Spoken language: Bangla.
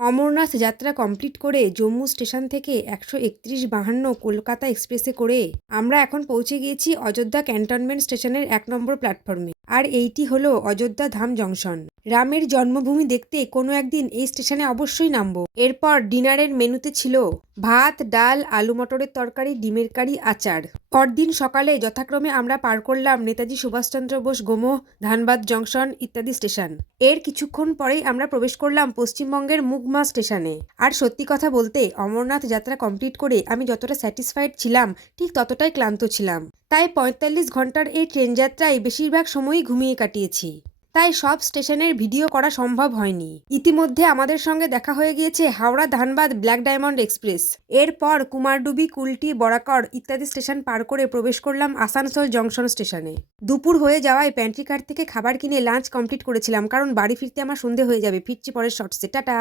অমরনাথ যাত্রা কমপ্লিট করে জম্মু স্টেশন থেকে 131-52 কলকাতা এক্সপ্রেসে করে আমরা এখন পৌঁছে গিয়েছি অযোধ্যা ক্যান্টনমেন্ট স্টেশনের 1 নম্বর প্ল্যাটফর্মে। আর এইটি হলো অযোধ্যা ধাম জংশন। রামের জন্মভূমি দেখতে কোনো একদিন এই স্টেশনে অবশ্যই নামবো। এরপর ডিনারের মেনুতে ছিল ভাত, ডাল, আলু মটরের তরকারি, ডিমের কারি, আচার। পরদিন সকালে যথাক্রমে আমরা পার করলাম নেতাজি সুভাষচন্দ্র বোস গোমোহ, ধানবাদ জংশন ইত্যাদি স্টেশন। এর কিছুক্ষণ পরেই আমরা প্রবেশ করলাম পশ্চিমবঙ্গের মুগমা স্টেশনে। আর সত্যি কথা বলতে অমরনাথ যাত্রা কমপ্লিট করে আমি যতটা স্যাটিসফাইড ছিলাম ঠিক ততটাই ক্লান্ত ছিলাম। তাই 45 ঘন্টার এই ট্রেন যাত্রায় বেশিরভাগ সময়ই ঘুমিয়ে কাটিয়েছি। তাই সব স্টেশনের ভিডিও করা সম্ভব হয়নি। ইতিমধ্যে আমাদের সঙ্গে দেখা হয়ে গিয়েছে Howrah Dhanbad black diamond express. এরপর কুমারডুবি, কুলটি, বরাকর ইত্যাদি স্টেশন পার করে প্রবেশ করলাম আসানসোল জংশন স্টেশনে। দুপুর হয়ে যাওয়ায় প্যান্ট্রি কার থেকে খাবার কিনে লাঞ্চ কমপ্লিট করেছিলাম, কারণ বাড়ি ফিরতে আমার সন্ধে হয়ে যাবে। ফিরছি পরের শর্টসে, টাটা।